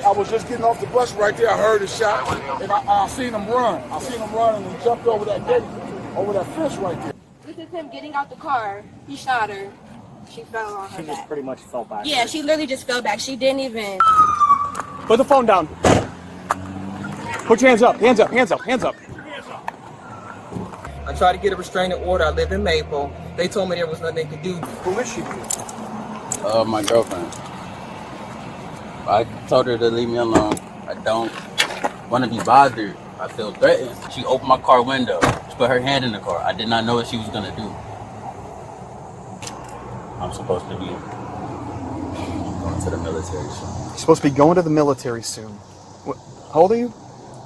I was just getting off the bus right there. I heard a shot, and I seen him run. I seen him run, and he jumped over that gate, over that fence right there. This is him getting out the car. He shot her. She fell on her She just back. pretty much fell back. Yeah, she literally just fell back. She didn't even. Put the phone down. Put your hands up. Hands up. Hands up. Hands up. I tried to get a restraining order. I live in Maple. They told me there was nothing they could do. Who is she? My girlfriend. I told her to leave me alone. I don't want to be bothered. I feel threatened. She opened my car window. She put her hand in the car. I did not know what she was going to do. I'm supposed to be going to the military soon. You're supposed to be going to the military soon. What, how old are you?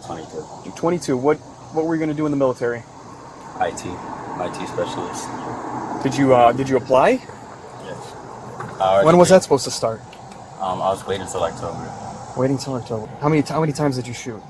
22. You're 22. What were you going to do in the military? IT specialist. Did you apply? Yes. When was that supposed to start? I was waiting till October. Waiting till October. How many times did you shoot?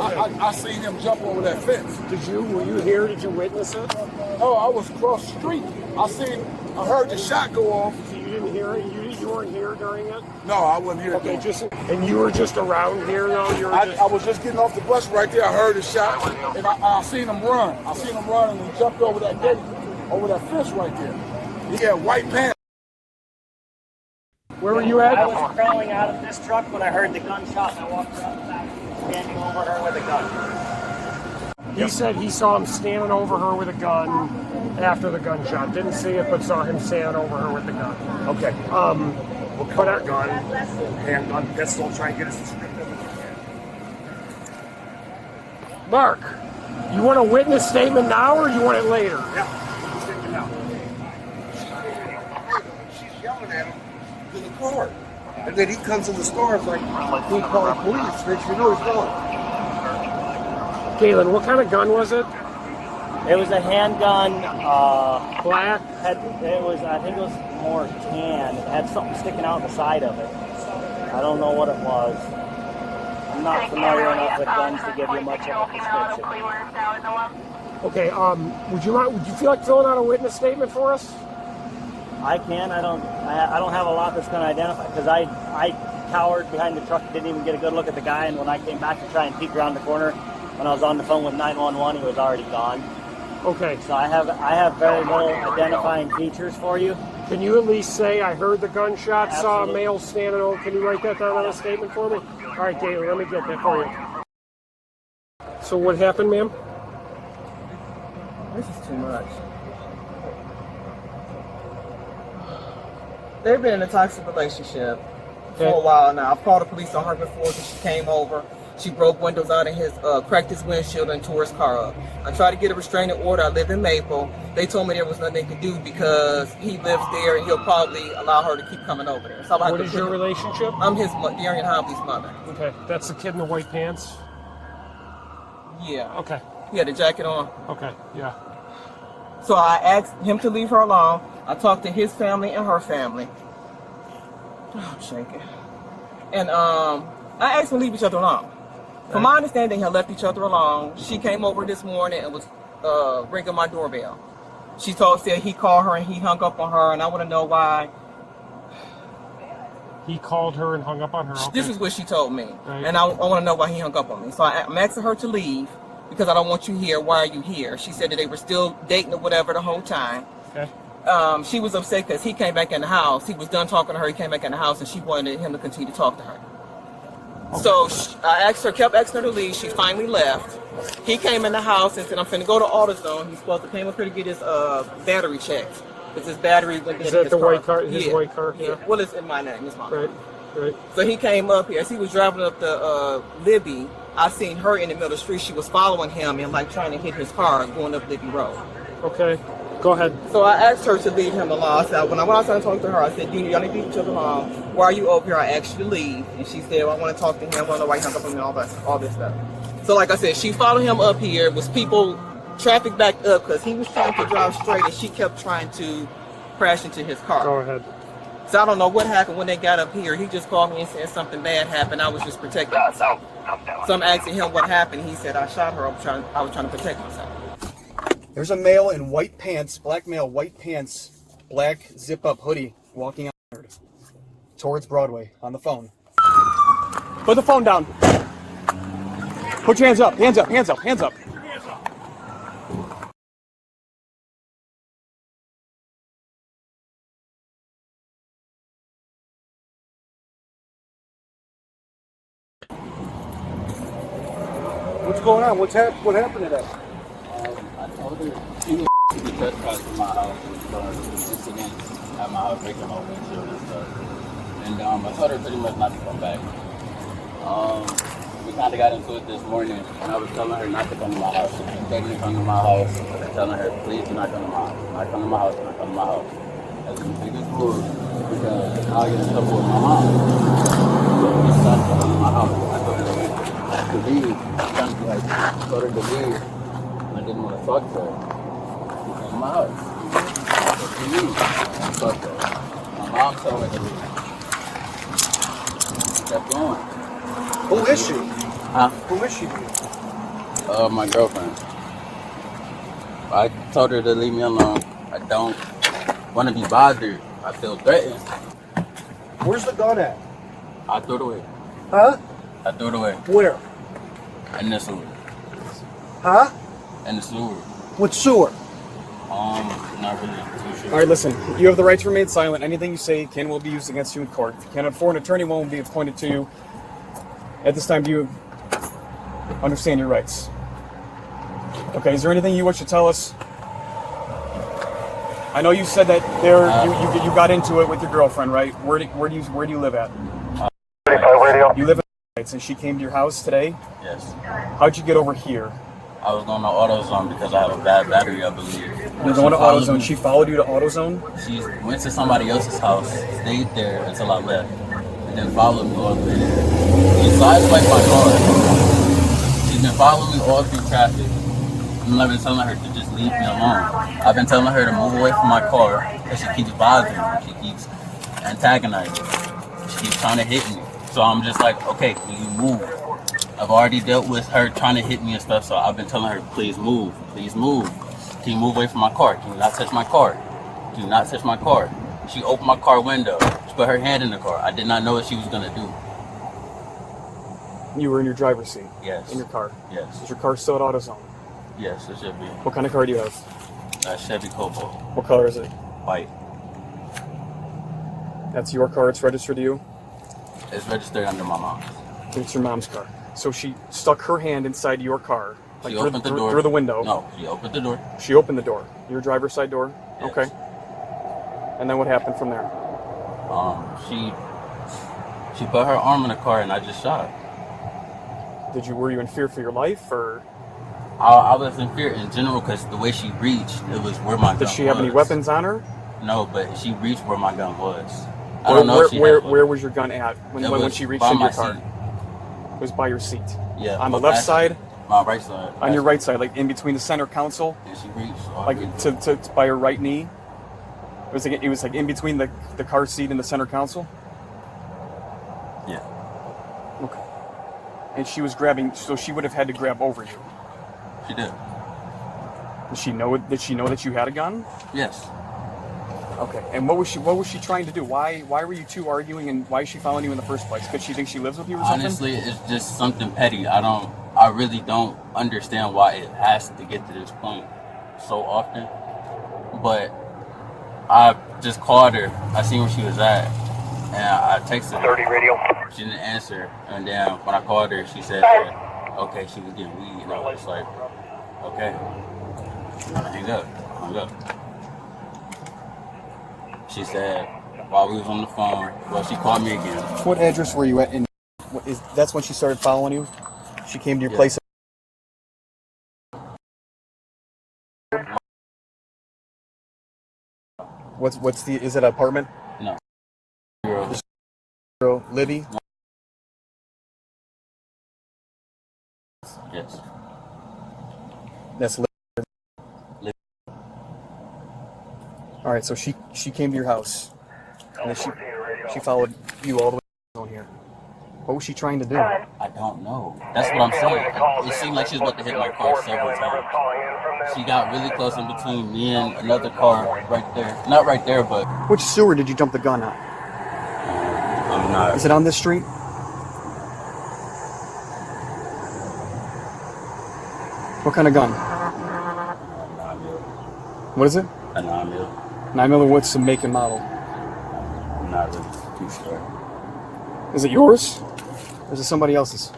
I seen him jump over that fence. Were you here? Did you witness it? No, I was across the street. I heard the shot go off. So you didn't hear it? You weren't here during it? No, I wasn't here. Okay, and you were just around here though? I was just getting off the bus right there. I heard a shot, and I seen him run. I seen him run, and he jumped over that gate, over that fence right there. He had white pants. Where were you at? I was crawling out of this truck when I heard the gunshot and I walked around the back, standing over her with a gun. He said he saw him standing over her with a gun after the gunshot. Didn't see it, but saw him standing over her with the gun. Okay. What color gun? Handgun, pistol, try and get us descriptive. Mark, you want a witness statement now or you want it later? Yeah. Statement now. She's yelling at him to the car. And then he comes in the store and like, we call the police, make sure you know he's going. Galen, what kind of gun was it? It was a handgun. Black? I think it was more tan. It had something sticking out the side of it. I don't know what it was. I'm not familiar enough with guns to give you much of a description. Okay, would you feel like filling out a witness statement for us? I can. I don't have a lot that's going to identify because I cowered behind the truck, didn't even get a good look at the guy, and when I came back to try and peek around the corner, when I was on the phone with 911, he was already gone. Okay. So I have very little identifying features for you. Can you at least say I heard the gunshot, saw a Absolutely. male standing over? Can you write that down on a statement for me? All right, Galen, let me get that for you. So what happened, ma'am? This is too much. They've been in a toxic relationship for a while now. I've called the police on her before because she came over. She broke windows out of his, cracked his windshield and tore his car up. I tried to get a restraining order. I live in Maple. They told me there was nothing they could do because he lives there and he'll probably allow her to keep coming over there. So What is your relationship? I'm his Darien Hobley's mother. Okay, that's the kid in the white pants? Yeah. Okay, He had a jacket on. okay, yeah. So I asked him to leave her alone. I talked to his family and her family. Oh, I'm shaking. And I asked them to leave each other alone. From my understanding, they had left each other alone. She came over this morning and was ringing my doorbell. She said he called her and he hung up on her, and I want to know why. He called her and hung up on her. Okay. This is what she told me, Right. and I want to know why he hung up on me. So I'm asking her to leave because I don't want you here. Why are you here? She said that they were still dating or whatever the whole time. Okay. She was upset because he came back in the house. He was done talking to her. He came back in the house, and she wanted him to continue to talk to her. Okay. So I kept asking her to leave. She finally left. He came in the house and said, "I'm finna go to AutoZone." He's supposed to came up here to get his battery checked because his battery went. Is that the white car? His white car? Yeah. Well, it's in my name. It's mine. Right. Right. So he came up here. As he was driving up the Libby, I seen her in the middle of the street. She was following him and like trying to hit his car going up Libby Road. Okay. Go ahead. So I asked her to leave him alone. I said, when I went outside and talked to her, I said, y'all need to leave each other alone. Why are you over here? I asked you to leave. And she said, well, I want to talk to him. I want to know why he hung up on me and all this stuff. So like I said, she followed him up here. It was people, traffic backed up because he was trying to drive straight and she kept trying to crash into his car. Go ahead. So I don't know what happened when they got up here. He just called me and said something bad happened. I was just protecting myself. So I'm asking him what happened. He said I shot her. I was trying to protect myself. There's a male in white pants, black male, white pants, black zip-up hoodie, walking out towards Broadway on the phone. Put the phone down. Put your hands up, hands up, hands up, hands up. What's going on? What happened today? I told her she was the trespass in my house for incidents at my house, breaking my windshield and stuff. And I told her pretty much not to come back. We kind of got into it this morning, and I was telling her not to come to my house. She was begging to come to my house, and I'm telling her, please do not come to my house. Not come to my house, not come to my house. That's the biggest move, because now I get in trouble with my mom. So she decided to come to my house. I told her to leave. I told her to leave. I didn't want to talk to her. She came to my house. I told her to leave. I talked to her. My mom told her to leave. She kept going. Who is she? Huh? Who is she? My girlfriend. I told her to leave me alone. I don't want to be bothered. I feel threatened. Where's the gun at? I threw it away. Huh? I threw it away. Where? In the sewer. Huh? In the sewer. What sewer? Not really too sure. All right, listen, you have the right to remain silent. Anything you say will be used against you in court. If you can't afford an attorney, one will be appointed to you. At this time, do you understand your rights? Okay, is there anything you wish to tell us? I know you said that you got into it with your girlfriend, right? Where do you live at? You live in and she came to your house today? Yes. How'd you get over here? I was going to AutoZone because I have a bad battery, I believe. You're going to AutoZone. She followed you to AutoZone? She went to somebody else's house, stayed there until I left, and then followed me all the way there. She sideswiped my car. She's been following me all through traffic. And I've been telling her to just leave me alone. I've been telling her to move away from my car because she keeps bothering me. She keeps antagonizing me. She keeps trying to hit me. So I'm just like, okay, can you move? I've already dealt with her trying to hit me and stuff, so I've been telling her, please move, please move. Can you move away from my car? Can you not touch my car? Do not touch my car. She opened my car window. She put her hand in the car. I did not know what she was gonna do. You were in your driver's seat? Yes. In your car? Yes. Is your car still at AutoZone? Yes, it should be. What kind of car do you have? Chevy Cobalt. What color is it? White. That's your car, it's registered to you? It's registered under my mom's. It's your mom's car. So she stuck her hand inside your car, like She opened the door. through the window. No, she opened the door. She opened the door. Your driver's side door? Yes. Okay. And then what happened from there? She put her arm in the car and I just shot. Were you in fear for your life, or? I was in fear in general because the way she reached, it was where my gun was. Did she have any weapons on her? No, but she reached where my gun was. I Where, don't know where, if she where, had where was your gun at when she reached by into my your car? seat. It was by your seat. Yeah. On the left side? My right side. On your right side, like in between the center console? And she reached. Like to by her right knee? It was like in between the car seat and the center console? Yeah. Okay. And she was grabbing, so she would have had to grab over you. She did. Did she know that you had a gun? Yes. Okay. And what was she trying to do? Why were you two arguing, and why is she following you in the first place? Could she think she lives with you or something? Honestly, it's just something petty. I really don't understand why it has to get to this point so often. But I just called her. I seen where she was at, and I texted her. 30 radio. She didn't answer, and then when I called her, she said, okay, she was getting weed, and I was like, okay. Hung up. She said, while we was on the phone, well, she called me again. What address were you at? That's when she started following you? She came to your place? Is it an apartment? No. Libby? Yes. That's Libby. All right, so she came to your house. And then She followed you all the way down here. What was she trying to do? I don't know. That's what I'm saying. It seemed like she was about to hit my car several times. She got really close in between me and another car right there. Not right there, but Which sewer did you jump the gun on? I'm not. Is it on this street? What kind of gun? What is it? A 9mm. 9mm, what's the make and model? I'm not really too sure. Is it yours? Or is it somebody else's?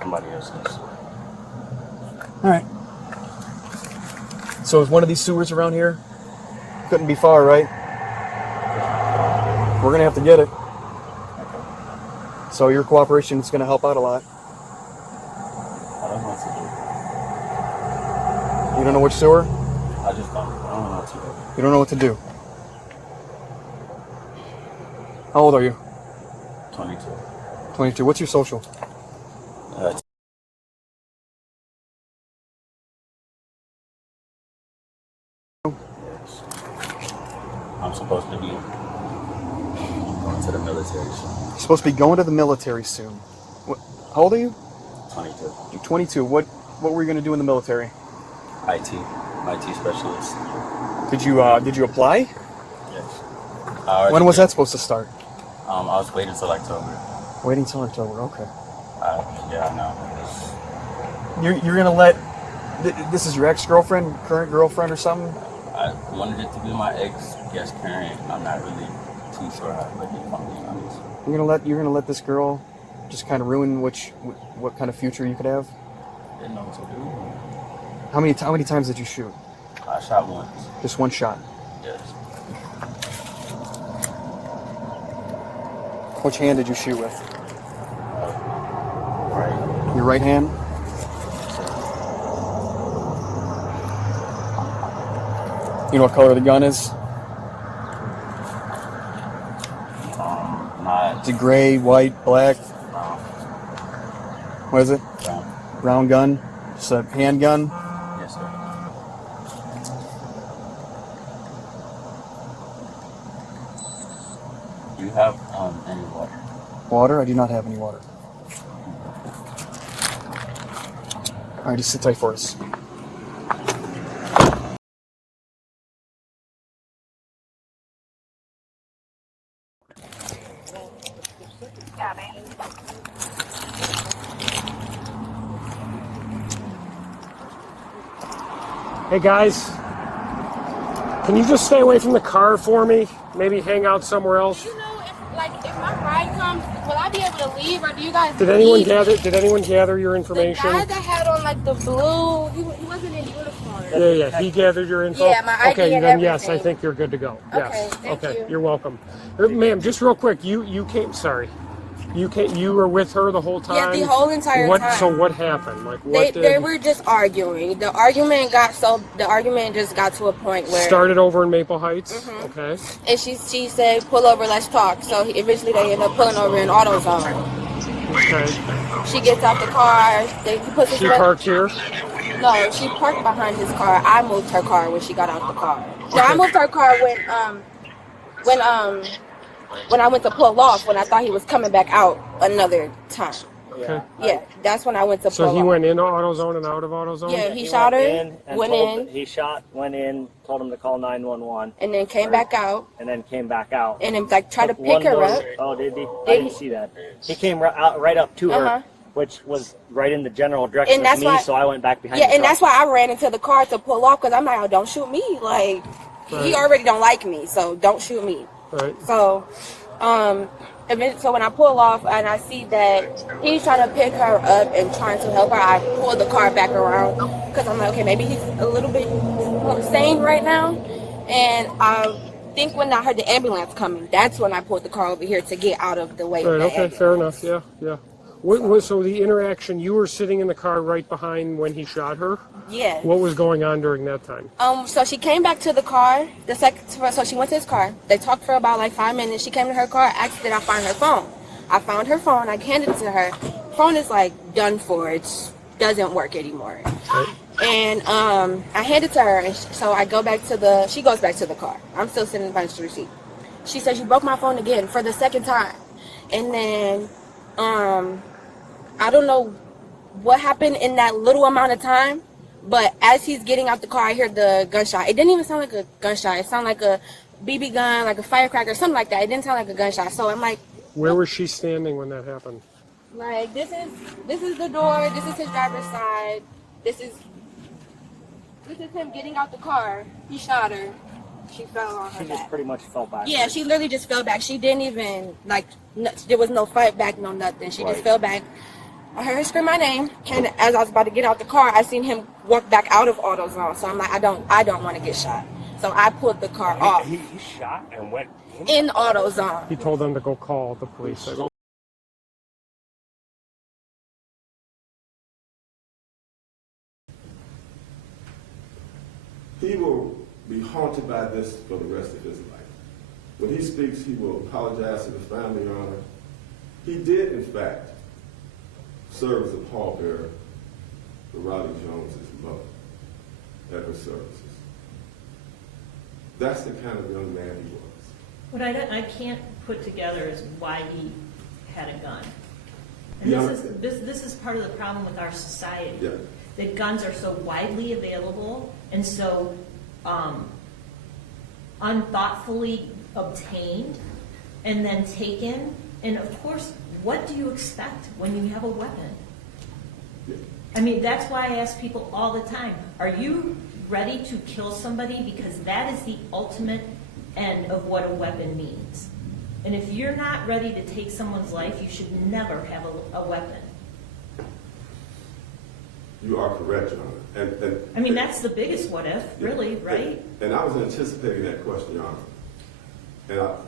Somebody else's. Alright. So is one of these sewers around here? Couldn't be far, right? We're gonna have to get it. So your cooperation is gonna help out a lot. I don't know what to You don't know which sewer? do. I don't know what to do. You don't know what to do. How old are you? 22. 22. What's your social? Yes. I'm supposed to be going to the military soon. You're supposed to be going to the military soon. What, how old are you? 22. You're 22. What were you going to do in the military? IT specialist. Did you apply? Yes. I already When was did. that supposed to start? I was waiting until October. Waiting till October. Okay. Yeah, I know. You're gonna let this is your ex-girlfriend, current girlfriend, or something? I wanted it to be my ex-guest parent. I'm not really too sure how to put it, if I'm being honest. You're gonna let this girl just kind of ruin what kind of future you could have? Didn't know what to do. How many times did you shoot? I shot once. Just one shot. Yes. Which hand did you shoot with? Right. Your right hand? You know what color the gun is? Not Is it gray, white, black? brown. What is it? Brown. Brown gun? Just a handgun? Yes, sir. Do you have any water? Water? I do not have any water. Alright, just sit tight for us. Hey guys, can you just stay away from the car for me? Maybe hang out somewhere else. You know, if my ride comes, will I be able to leave, or do you guys? Did anyone gather your The information? guy that had on like the blue, he wasn't in uniform. Yeah. He gathered your info. Yeah, my ID Okay, and then yes, I everything. think you're good to go. Yes. Okay, thank you. You're welcome. Ma'am, just real quick, you came. Sorry, you were with her the whole time. Yeah, the whole entire time. So what happened? Like what They were just arguing. The argument just got to a point where started over in Maple Heights. Mhm. Okay. and she said, "Pull over, let's talk." So eventually they end up pulling over in AutoZone. Okay. She gets out the car. He puts his She parked here. No, she parked behind his car. I moved her car when she got out the car. No, I moved her car when I went to pull off, when I thought he was coming back out another time. Okay. Yeah, that's when I went to pull So he off. went into AutoZone and out of AutoZone. Yeah, he shot her, went in, He went in, told him to call 911, and then came back out, and then came back out. and then like tried to Took pick one her more- up. Oh, did he? I Did didn't he? see that. He came right up to Uh-huh. her, which was right in the general direction And that's of me, why- so I went back behind Yeah, the and truck. that's why I ran into the car to pull off, because I'm like, oh, don't shoot me. Like, he already don't like me, so don't shoot me. Right. So, so when I pull off and I see that he's trying to pick her up and trying to help her, I pull the car back around because I'm like, okay, maybe he's a little bit more sane right now. And I think when I heard the ambulance coming, that's when I pulled the car over here to get out of the way of Right. the Okay. ambulance. Fair enough. Yeah. So the interaction, you were sitting in the car right behind when he shot her. Yeah. What was going on during that time? So she came back to the car. So she went to his car. They talked for about like 5 minutes. She came to her car, asked did I find her phone. I found her phone. I handed it to her. Phone is like done for. It doesn't work anymore. Right. And I hand it to her. And so I go back to she goes back to the car. I'm still sitting behind the seat. she said, "You broke my phone again for the second time." And then I don't know what happened in that little amount of time, but as he's getting out the car, I hear the gunshot. It didn't even sound like a gunshot. It sounded like a BB gun, like a firecracker, something like that. It didn't sound like a gunshot. So I'm like, Where was she standing when that happened? like this is the door. This is his driver's side. This is him getting out the car. He shot her. She fell on her She just back. pretty much fell back. Yeah, she literally just fell back. She didn't even, like, there was no fight back, no nothing. She just fell back. I heard her scream my name, and as I was about to get out the car, I seen him walk back out of AutoZone. So I'm like, I don't want to get shot. So I pulled the car off. He shot and went In AutoZone. He told them to go call the police. He will be haunted by this for the rest of his life. When he speaks, he will apologize to the family, Your Honor. He did, in fact, serve as a pallbearer for Riley Jones's mother at her services. That's the kind of young man he was. What I can't put together is why he had a gun. And Yeah. this is part of the problem with our society. Yeah. That guns are so widely available and so unthoughtfully obtained and then taken. And of course, what do you expect when you have a weapon? Yeah. I mean, that's why I ask people all the time, are you ready to kill somebody? Because that is the ultimate end of what a weapon means. And if you're not ready to take someone's life, you should never have a weapon. You are correct, Your Honor. I mean, that's the biggest what if, really, Yeah. right? And I was anticipating that question, Your Honor. And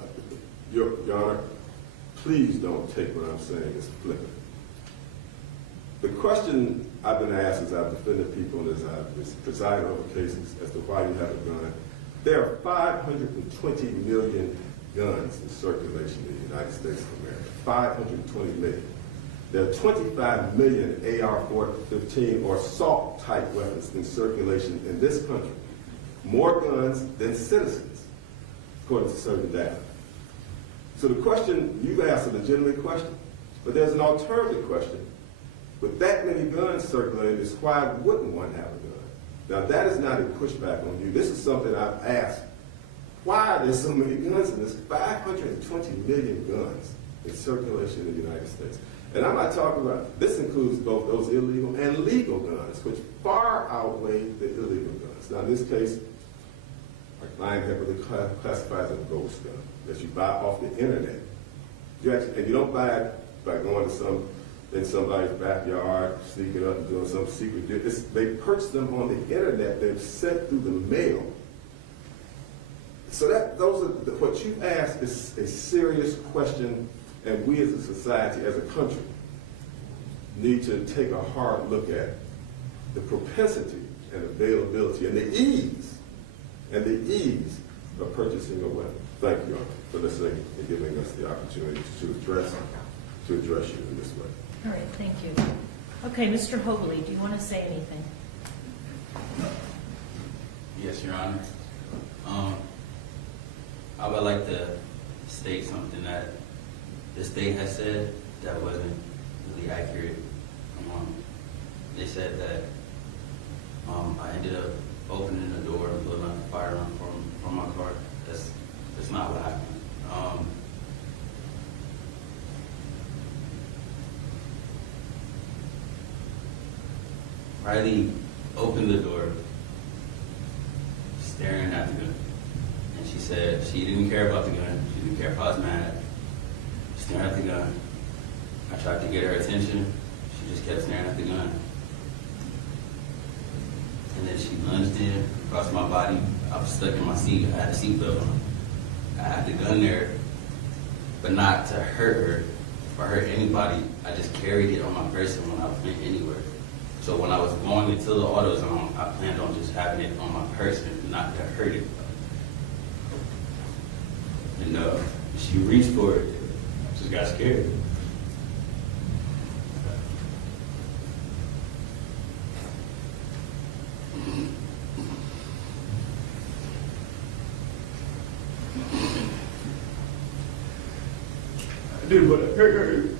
Your Honor, please don't take what I'm saying as flippant. The question I've been asked as I've defended people and as I've presided over cases as to why you have a gun, there are 520 million guns in circulation in the United States of America. 520 million. There are 25 million AR-15 or assault-type weapons in circulation in this country. More guns than citizens, according to certain data. So the question you asked is a legitimate question, but there's an alternative question. With that many guns circulating, is why wouldn't one have a gun? Now that is not a pushback on you. This is something I've asked. Why are there so many guns in this? 520 million guns in circulation in the United States. And I'm not talking about, this includes both those illegal and legal guns, which far outweigh the illegal guns. Now in this case, our client heavily classifies as a ghost gun that you buy off the internet. And you don't buy it by going to in somebody's backyard, sneaking up and doing some secret deal. They purchase them on the internet. They're sent through the mail. So what you asked is a serious question, and we as a society, as a country, need to take a hard look at the propensity and availability and the ease of purchasing a weapon. Thank you, Your Honor, for listening and giving us the opportunity to address you in this way. All right, thank you. Okay, Mr. Hobley, do you want to say anything? Yes, Your Honor. I would like to state something that the state has said that wasn't really accurate. They said that I ended up opening the door and pulling out the firearm from my car. That's not what happened. Riley opened the door, staring at the gun. And she said she didn't care about the gun. She didn't care if I was mad. Staring at the gun. I tried to get her attention. She just kept staring at the gun. And then she lunged in across my body. I was stuck in my seat. I had a seatbelt on. I had the gun there, but not to hurt her or hurt anybody. I just carried it on my person when I went anywhere. So when I was going into the AutoZone, I planned on just having it on my person, not to hurt it. And she reached for it. I just got scared. did what I heard.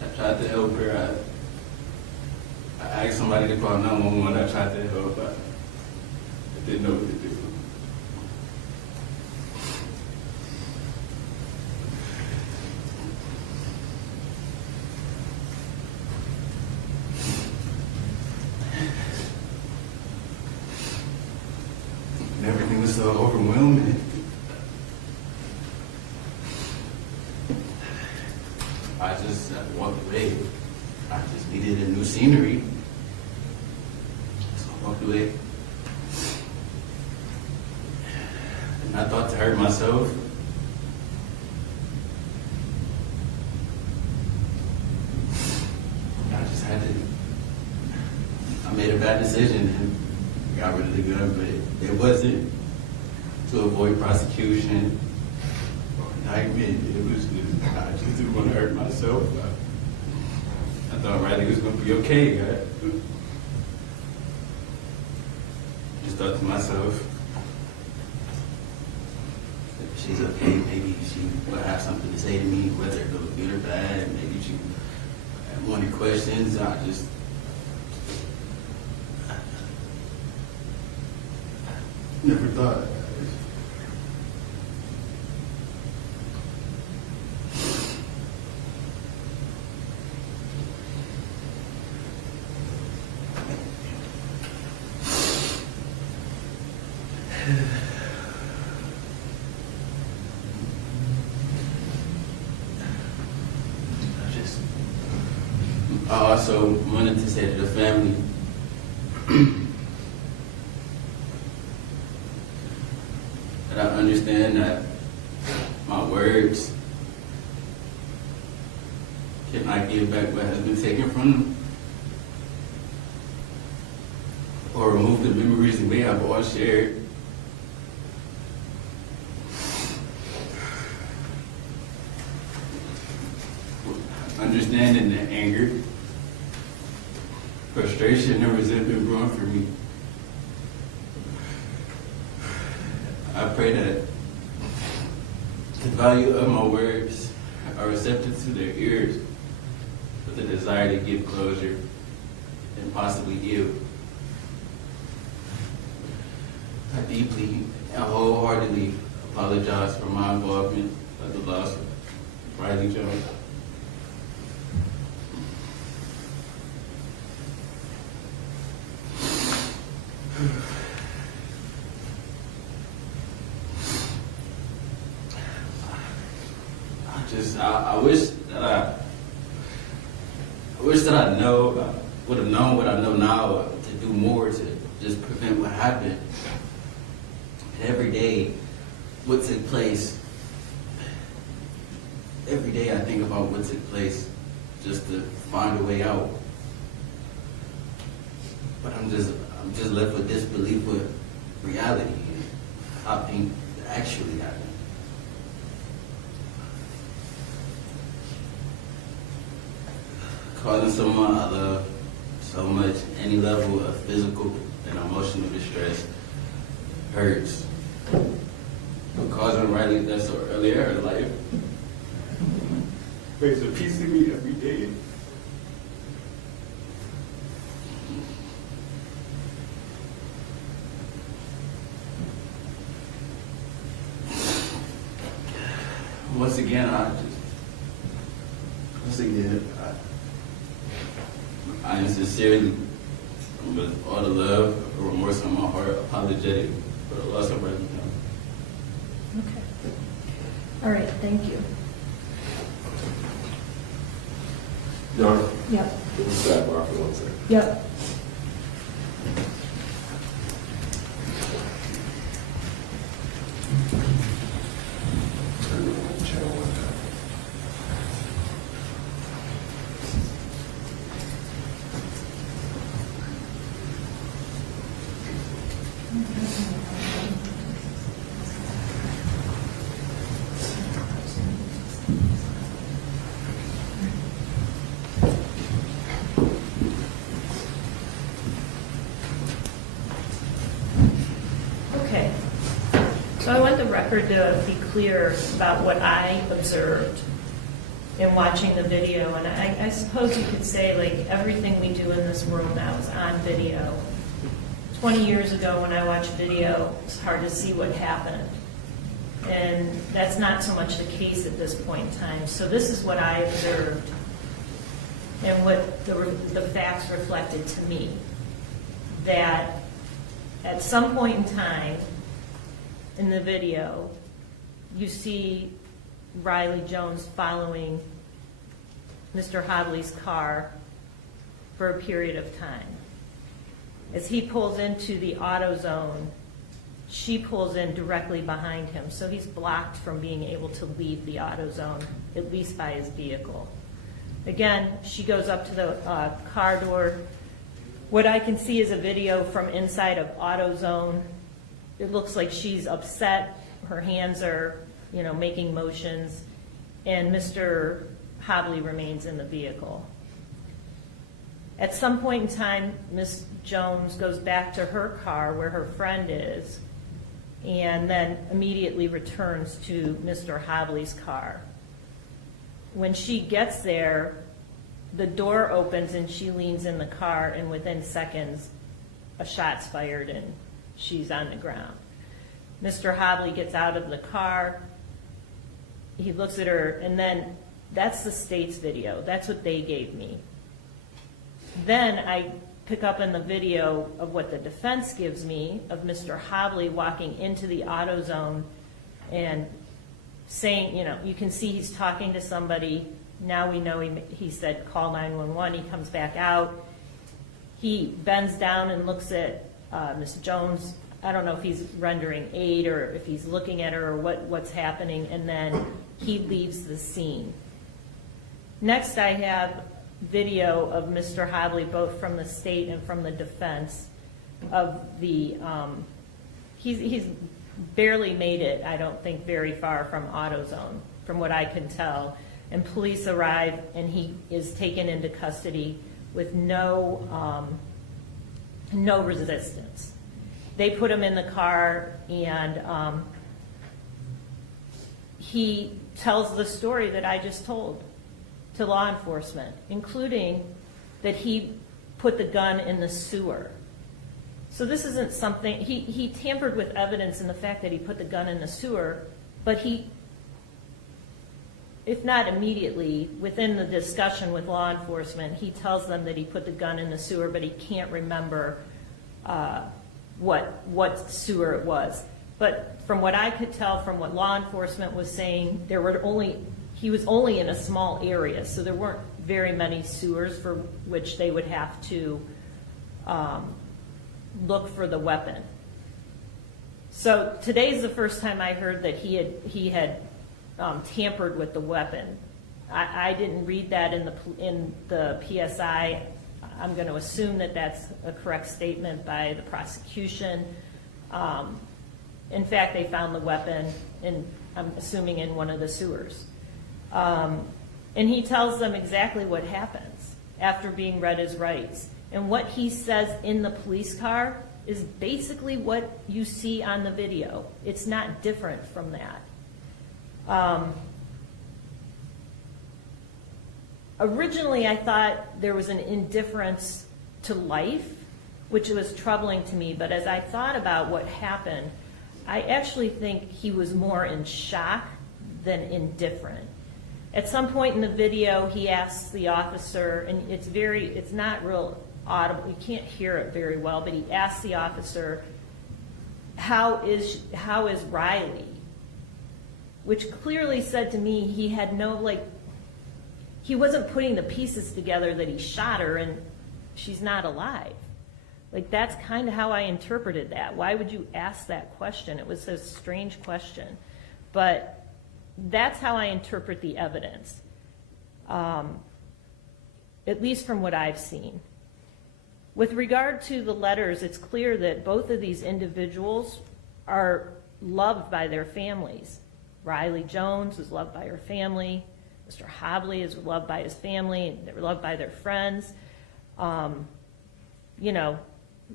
I tried to help her. I asked somebody to call 911. I tried to help. I didn't know what to do. And everything was so overwhelming. I just walked away. I just needed a new scenery. So I walked away. And I thought to hurt myself. I just had to. I made a bad decision and got rid of the gun, but it wasn't to avoid prosecution or indictment. It was just, I just didn't want to hurt myself. I thought Riley was going to be okay. I just thought to myself, if she's okay, maybe she will have something to say to me, whether it goes good or bad. Maybe she wanted questions. I never thought. I also wanted to say to the family, that I understand that my words cannot give back what has been taken from them or remove the memories we have all shared. Understanding the anger, frustration, and resentment growing for me. I pray that the value of my words are receptive to their ears with a desire to give closure and possibly give. I deeply and wholeheartedly apologize for my involvement of the loss of Riley Jones. I wish that I would have known what I know now to do more to just prevent what happened. And every day, what took place, every day I think about what took place just to find a way out. But I'm just left with disbelief with reality, how things actually happened. Causing someone I love so much, any level of physical and emotional distress hurts. But causing Riley death so early in her life brings a piece of me every day. Once again, I am sincerely, with all the love and remorse in my heart, apologetic for the loss of Riley Jones. Okay. All right, thank you. Your Honor, Yep. give me that bar for 1 second. Yep. Okay. So I want the record to be clear about what I observed in watching the video. And I suppose you could say, like, everything we do in this room now is on video. 20 years ago when I watched video, it's hard to see what happened. And that's not so much the case at this point in time. So this is what I observed and what the facts reflected to me. That at some point in time in the video, you see Riley Jones following Mr. Hobley's car for a period of time. As he pulls into the AutoZone, she pulls in directly behind him, so he's blocked from being able to leave the AutoZone, at least by his vehicle. Again, she goes up to the car door. What I can see is a video from inside of AutoZone. It looks like she's upset. Her hands are, making motions, and Mr. Hobley remains in the vehicle. At some point in time, Ms. Jones goes back to her car where her friend is, and then immediately returns to Mr. Hobley's car. When she gets there, the door opens and she leans in the car, and within seconds, a shot's fired and she's on the ground. Mr. Hobley gets out of the car, he looks at her, and then that's the state's video. That's what they gave me. Then I pick up in the video of what the defense gives me of Mr. Hobley walking into the AutoZone and saying, you can see he's talking to somebody. Now we know he said call 911. He comes back out. He bends down and looks at Ms. Jones. I don't know if he's rendering aid or if he's looking at her or what's happening, and then he leaves the scene. Next, I have video of Mr. Hobley, both from the state and from the defense, of the, he's barely made it, I don't think, very far from AutoZone, from what I can tell. And police arrive, and he is taken into custody with no resistance. They put him in the car, and he tells the story that I just told to law enforcement, including that he put the gun in the sewer. So this isn't something, he tampered with evidence in the fact that he put the gun in the sewer, but he, if not immediately, within the discussion with law enforcement, he tells them that he put the gun in the sewer, but he can't remember what sewer it was. But from what I could tell from what law enforcement was saying, he was only in a small area, so there weren't very many sewers for which they would have to look for the weapon. So today's the first time I heard that he had tampered with the weapon. I didn't read that in the PSI. I'm going to assume that that's a correct statement by the prosecution. In fact, they found the weapon I'm assuming in one of the sewers. And he tells them exactly what happens after being read his rights. And what he says in the police car is basically what you see on the video. It's not different from that. Originally, I thought there was an indifference to life, which was troubling to me. But as I thought about what happened, I actually think he was more in shock than indifferent. At some point in the video, he asks the officer, and it's not real audible, you can't hear it very well, but he asks the officer, how is Riley? Which clearly said to me he had he wasn't putting the pieces together that he shot her and she's not alive. That's kind of how I interpreted that. Why would you ask that question? It was a strange question. But that's how I interpret the evidence, at least from what I've seen. With regard to the letters, it's clear that both of these individuals are loved by their families. Riley Jones is loved by her family. Mr. Hobley is loved by his family. They're loved by their friends.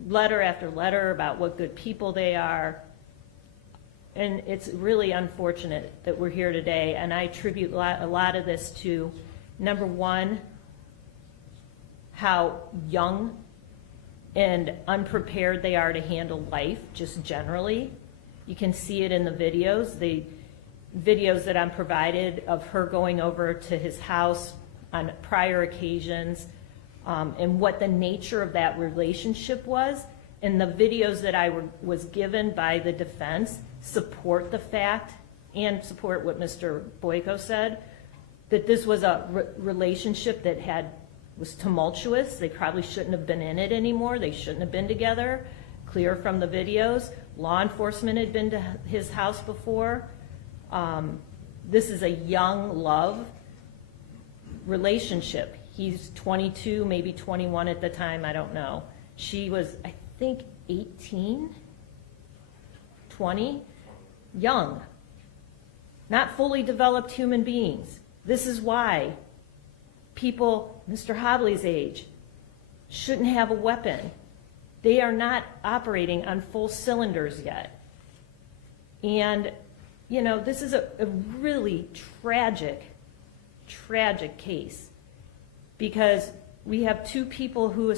Letter after letter about what good people they are. And it's really unfortunate that we're here today, and I attribute a lot of this to, number one, how young and unprepared they are to handle life, just generally. You can see it in the videos that I'm provided of her going over to his house on prior occasions, and what the nature of that relationship was. And the videos that I was given by the defense support the fact and support what Mr. Boyko said, that this was a relationship that was tumultuous. They probably shouldn't have been in it anymore. They shouldn't have been together. Clear from the videos. Law enforcement had been to his house before. This is a young love relationship. He's 22, maybe 21 at the time, I don't know. She was, I think, 18, 20, young, not fully developed human beings. This is why people Mr. Hobley's age shouldn't have a weapon. They are not operating on full cylinders yet. And, you know, this is a really tragic case, because we have two people who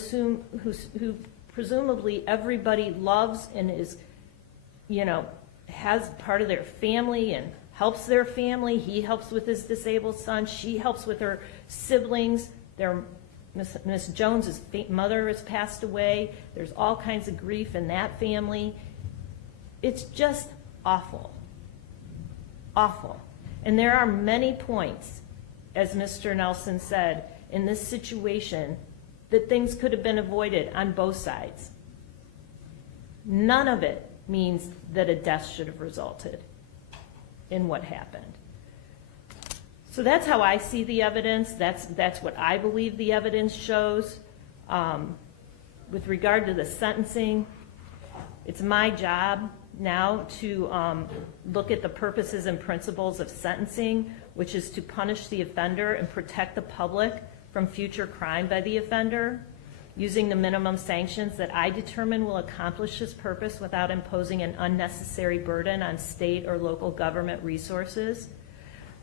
presumably everybody loves and is, you know, has part of their family and helps their family. He helps with his disabled son. She helps with her siblings. Miss Jones's mother has passed away. There's all kinds of grief in that family. It's just awful. Awful. And there are many points, as Mr. Nelson said, in this situation that things could have been avoided on both sides. None of it means that a death should have resulted in what happened. So that's how I see the evidence. That's what I believe the evidence shows. With regard to the sentencing, it's my job now to look at the purposes and principles of sentencing, which is to punish the offender and protect the public from future crime by the offender, using the minimum sanctions that I determine will accomplish this purpose without imposing an unnecessary burden on state or local government resources.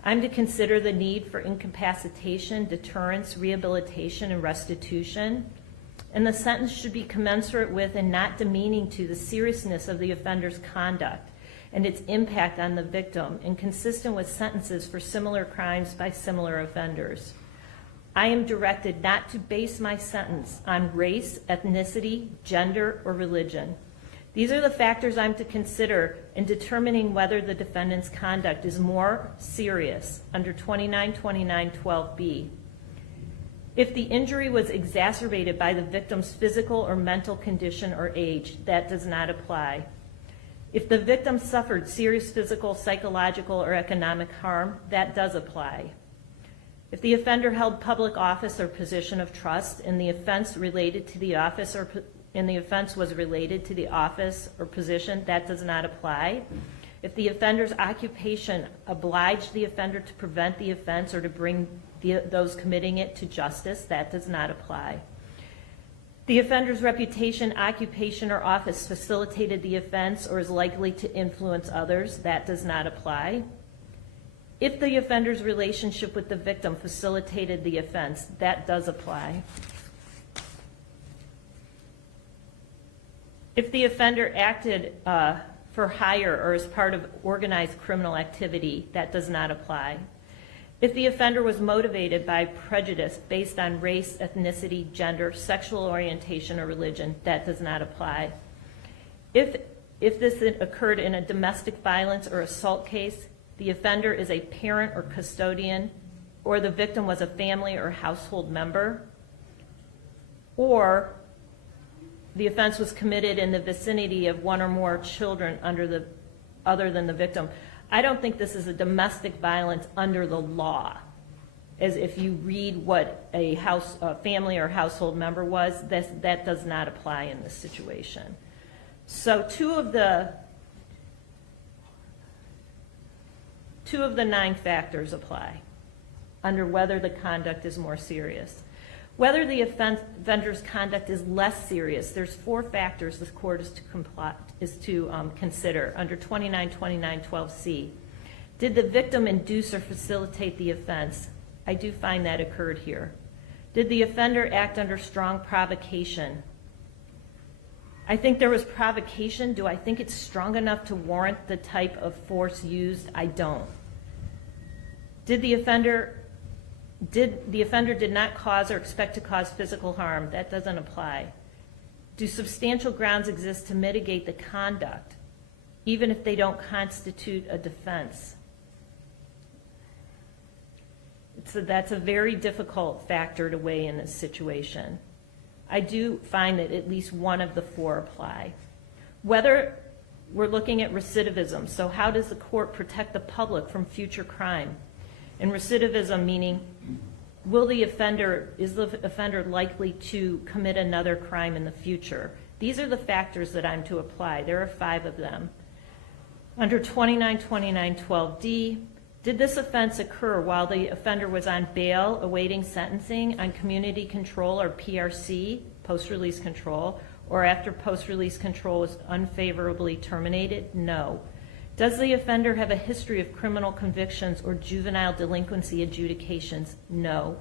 I'm to consider the need for incapacitation, deterrence, rehabilitation, and restitution. And the sentence should be commensurate with and not demeaning to the seriousness of the offender's conduct and its impact on the victim, and consistent with sentences for similar crimes by similar offenders. I am directed not to base my sentence on race, ethnicity, gender, or religion. These are the factors I'm to consider in determining whether the defendant's conduct is more serious under 2929.12b. If the injury was exacerbated by the victim's physical or mental condition or age, that does not apply. If the victim suffered serious physical, psychological, or economic harm, that does apply. If the offender held public office or position of trust and the offense related to the office was related to the office or position, that does not apply. If the offender's occupation obliged the offender to prevent the offense or to bring those committing it to justice, that does not apply. The offender's reputation, occupation, or office facilitated the offense or is likely to influence others, that does not apply. If the offender's relationship with the victim facilitated the offense, that does apply. If the offender acted for hire or as part of organized criminal activity, that does not apply. If the offender was motivated by prejudice based on race, ethnicity, gender, sexual orientation, or religion, that does not apply. If this occurred in a domestic violence or assault case, the offender is a parent or custodian, or the victim was a family or household member, or the offense was committed in the vicinity of one or more children other than the victim. I don't think this is a domestic violence under the law, as if you read what a family or household member was, that does not apply in this situation. So two of the 9 factors apply under whether the conduct is more serious. Whether the offender's conduct is less serious, there's 4 factors the court is to consider under 292912C. Did the victim induce or facilitate the offense? I do find that occurred here. Did the offender act under strong provocation? I think there was provocation. Do I think it's strong enough to warrant the type of force used? I don't. Did the offender did not cause or expect to cause physical harm? That doesn't apply. Do substantial grounds exist to mitigate the conduct, even if they don't constitute a defense? So that's a very difficult factor to weigh in this situation. I do find that at least one of the 4 apply. Whether we're looking at recidivism, so how does the court protect the public from future crime? And recidivism meaning, is the offender likely to commit another crime in the future? These are the factors that I'm to apply. There are 5 of them. Under 292912D, did this offense occur while the offender was on bail awaiting sentencing on community control or PRC, post-release control, or after post-release control was unfavorably terminated? No. Does the offender have a history of criminal convictions or juvenile delinquency adjudications? No.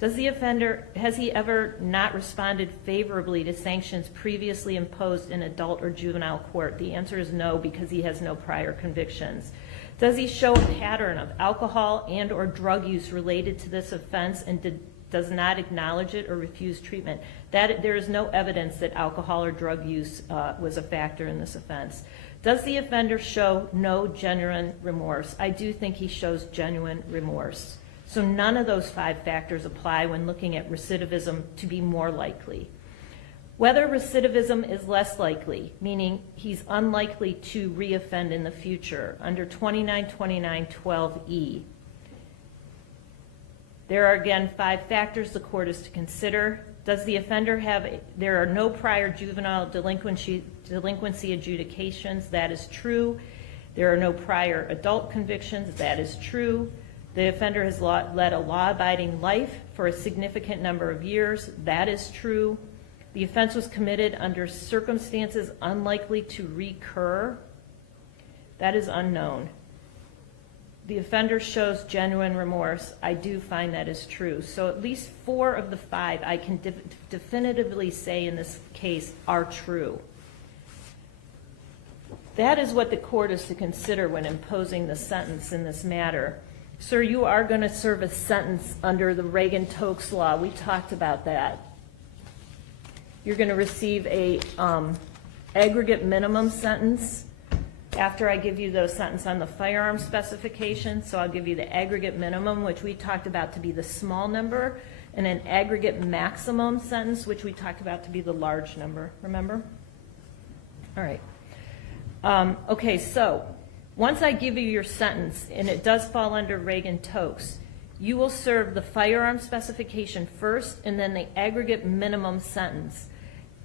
Has he ever not responded favorably to sanctions previously imposed in adult or juvenile court? The answer is no, because he has no prior convictions. Does he show a pattern of alcohol and or drug use related to this offense and does not acknowledge it or refuse treatment? There is no evidence that alcohol or drug use was a factor in this offense. Does the offender show no genuine remorse? I do think he shows genuine remorse. So none of those 5 factors apply when looking at recidivism to be more likely. Whether recidivism is less likely, meaning he's unlikely to reoffend in the future, under 292912E. There are again 5 factors the court is to consider. Does the offender there are no prior juvenile delinquency adjudications? That is true. There are no prior adult convictions. That is true. The offender has led a law-abiding life for a significant number of years. That is true. The offense was committed under circumstances unlikely to recur. That is unknown. The offender shows genuine remorse. I do find that is true. So at least 4 of the 5 I can definitively say in this case are true. That is what the court is to consider when imposing the sentence in this matter. Sir, you are going to serve a sentence under the Reagan-Tokes law. We talked about that. You're going to receive a aggregate minimum sentence after I give you the sentence on the firearm specification. So I'll give you the aggregate minimum, which we talked about to be the small number, and an aggregate maximum sentence, which we talked about to be the large number. Remember? All right. Okay, so once I give you your sentence, and it does fall under Reagan-Tokes, you will serve the firearm specification first and then the aggregate minimum sentence.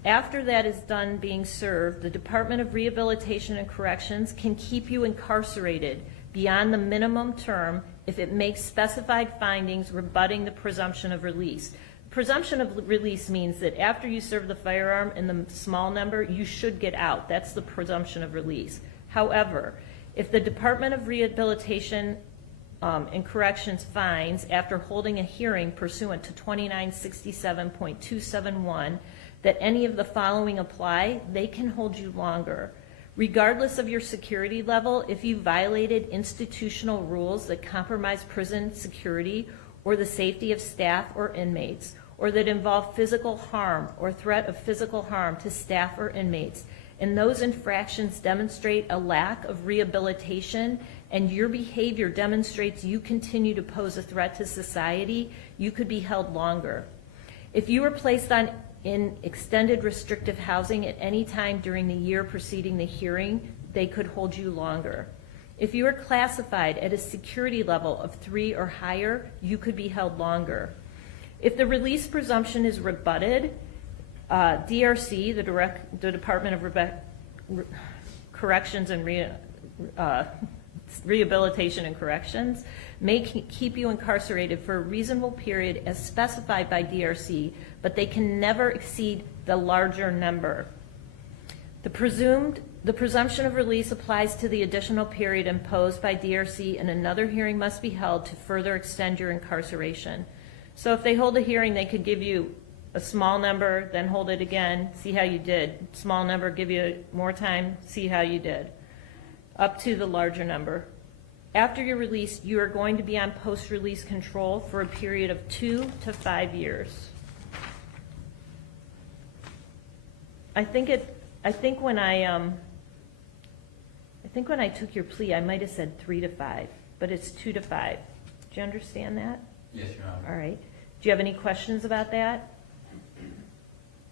After that is done being served, the Department of Rehabilitation and Corrections can keep you incarcerated beyond the minimum term if it makes specified findings rebutting the presumption of release. Presumption of release means that after you serve the firearm in the small number, you should get out. That's the presumption of release. However, if the Department of Rehabilitation and Corrections finds, after holding a hearing pursuant to 2967.271, that any of the following apply, they can hold you longer. Regardless of your security level, if you violated institutional rules that compromise prison security or the safety of staff or inmates, or that involve physical harm or threat of physical harm to staff or inmates, and those infractions demonstrate a lack of rehabilitation and your behavior demonstrates you continue to pose a threat to society, you could be held longer. If you were placed in extended restrictive housing at any time during the year preceding the hearing, they could hold you longer. If you are classified at a security level of 3 or higher, you could be held longer. If the release presumption is rebutted, DRC, the Department of Corrections and Rehabilitation and Corrections may keep you incarcerated for a reasonable period as specified by DRC, but they can never exceed the larger number. The presumption of release applies to the additional period imposed by DRC, and another hearing must be held to further extend your incarceration. So if they hold a hearing, they could give you a small number, then hold it again, see how you did. Small number, give you more time, see how you did. Up to the larger number. After you're released, you are going to be on post-release control for a period of 2 to 5 years. I think when I took your plea, I might have said 3 to 5, but it's 2 to 5. Do you understand that? Yes, Your Honor. All right. Do you have any questions about that?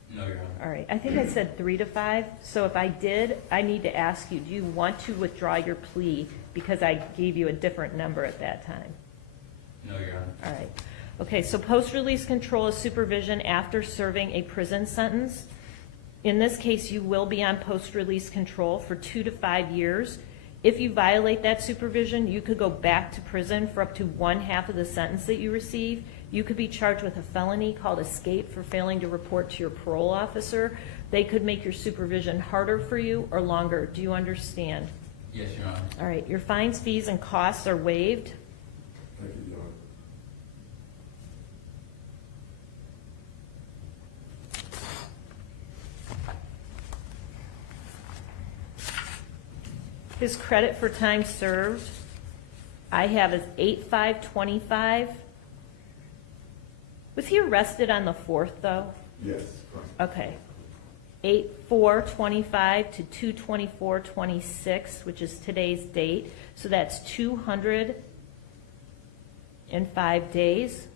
No, Your Honor. All right. I think I said 3 to 5. So if I did, I need to ask you, do you want to withdraw your plea because I gave you a different number at that time? No, Your Honor. All right. Okay, so post-release control is supervision after serving a prison sentence. In this case, you will be on post-release control for 2 to 5 years. If you violate that supervision, you could go back to prison for up to 1/2 of the sentence that you receive. You could be charged with a felony called escape for failing to report to your parole officer. They could make your supervision harder for you or longer. Do you understand? Yes, Your Honor. All right, your fines, fees, and costs are waived. Thank you, Your Honor. His credit for time served, I have as 8/5/25. Was he arrested on the 4th, though? Yes. Okay. 8/4/25 to 2/24/26, which is today's date. So that's 205 days.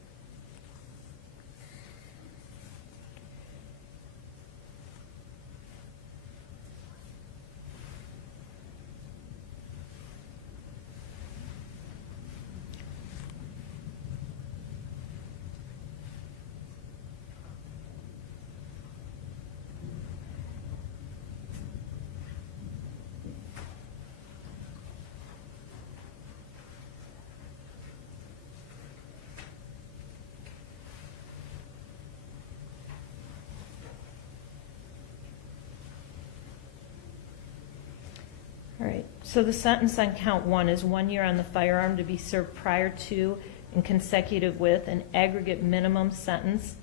All right, so the sentence on count 1 is 1 year on the firearm to be served prior to and consecutive with an aggregate minimum sentence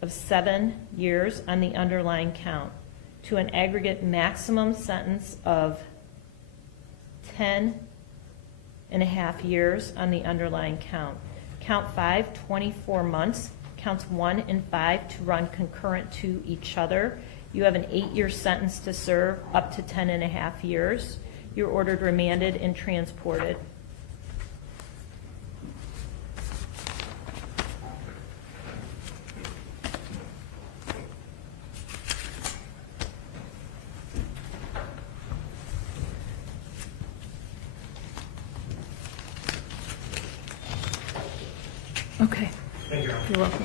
of 7 years on the underlying count to an aggregate maximum sentence of 10.5 years on the underlying count. Count 5, 24 months. Counts 1 and 5 to run concurrent to each other. You have an 8-year sentence to serve up to 10.5 years. You're ordered remanded and transported. Okay. Thank you. You're welcome.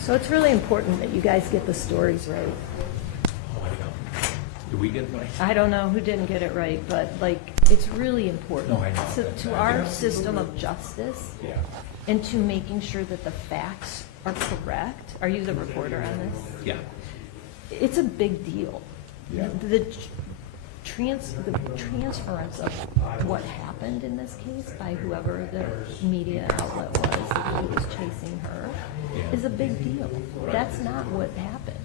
So it's really important that you guys get the stories right. Did we get it right? I don't know who didn't get it right, but it's really important. No, I know. To our system of justice Yeah. and to making sure that the facts are correct. Are you the reporter on this? Yeah. It's a big deal. Yeah. The transference of what happened in this case by whoever the media outlet was that was chasing her is a big deal. That's not what happened.